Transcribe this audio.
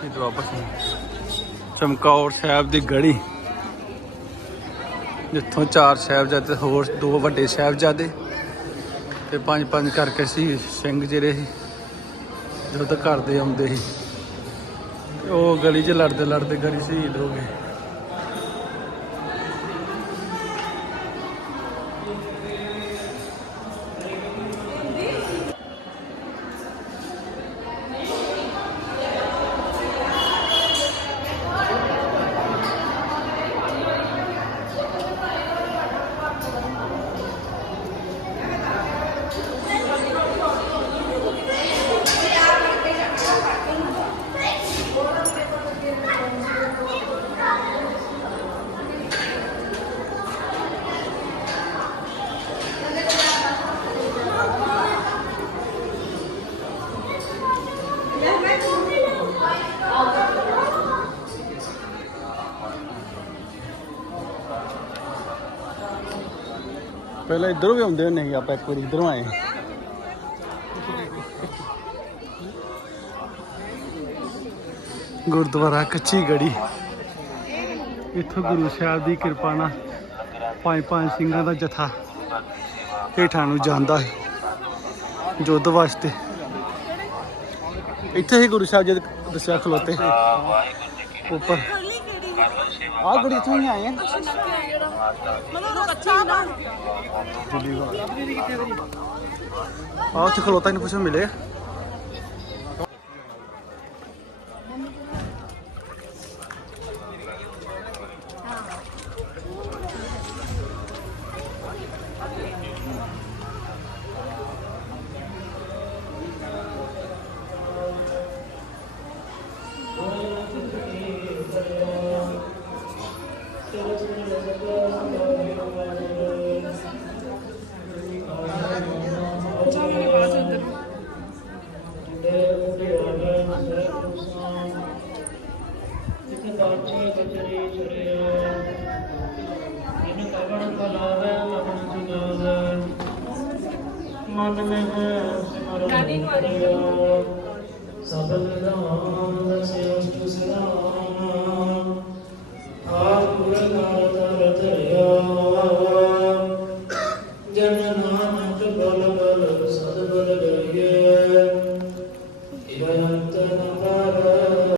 ਸ਼ਹੀਦ ਬਾਬਾ ਸਿੰਘ ਚਮਕੌਰ ਸਾਹਿਬ ਦੀ ਗੜੀ ਜਿੱਥੋਂ ਚਾਰ ਸਾਹਿਬਜ਼ਾਦੇ, ਹੋਰ ਦੋ ਵੱਡੇ ਸਾਹਿਬਜ਼ਾਦੇ ਤੇ ਪੰਜ ਪੰਜ ਕਰਕੇ ਸੀ, ਸਿੰਘ ਜਿਹੜੇ ਸੀ, ਜਦੋਂ ਘਰ ਦੇ ਆਉਂਦੇ ਸੀ। ਉਹ ਗਲੀ 'ਚ ਲੜਦੇ ਲੜਦੇ ਗਲੀ ਸ਼ਹੀਦ ਹੋ ਗਏ। ਪਹਿਲਾਂ ਇੱਧਰੋਂ ਵੀ ਆਉਂਦੇ ਹੁੰਦੇ ਸੀ ਆਪਾਂ ਇੱਕ ਵਾਰੀ, ਇੱਧਰੋਂ ਆਏ। ਗੁਰਦੁਆਰਾ ਕੱਚੀ ਗੜੀ ਇੱਥੋਂ ਗੁਰੂ ਸਾਹਿਬ ਦੀ ਕਿਰਪਾ ਨਾਲ ਪੰਜ ਪੰਜ ਸਿੰਘਾਂ ਦਾ ਜਥਾ ਹੇਠਾਂ ਨੂੰ ਜਾਂਦਾ ਹੈ ਯੁੱਧ ਵਾਸਤੇ। ਇੱਥੇ ਹੀ ਗੁਰੂ ਸਾਹਿਬ ਜੀ ਦੇ ਦੱਸਿਆ ਖਲੋਤੇ ਉੱਪਰ। ਆਹ ਗੜੀ ਤੋਂ ਹੀ ਆਏ ਆ। ਮਤਲਬ ਆਹ ਉੱਥੇ ਖਲੋਤਾ ਇਹਨੂੰ ਪੁੱਛੋ ਮਿਲੇ ਮਨ ਮੈਂ ਸਿਮਰਨ ਕਰਿਓ ਸਬਦ ਨਾਮ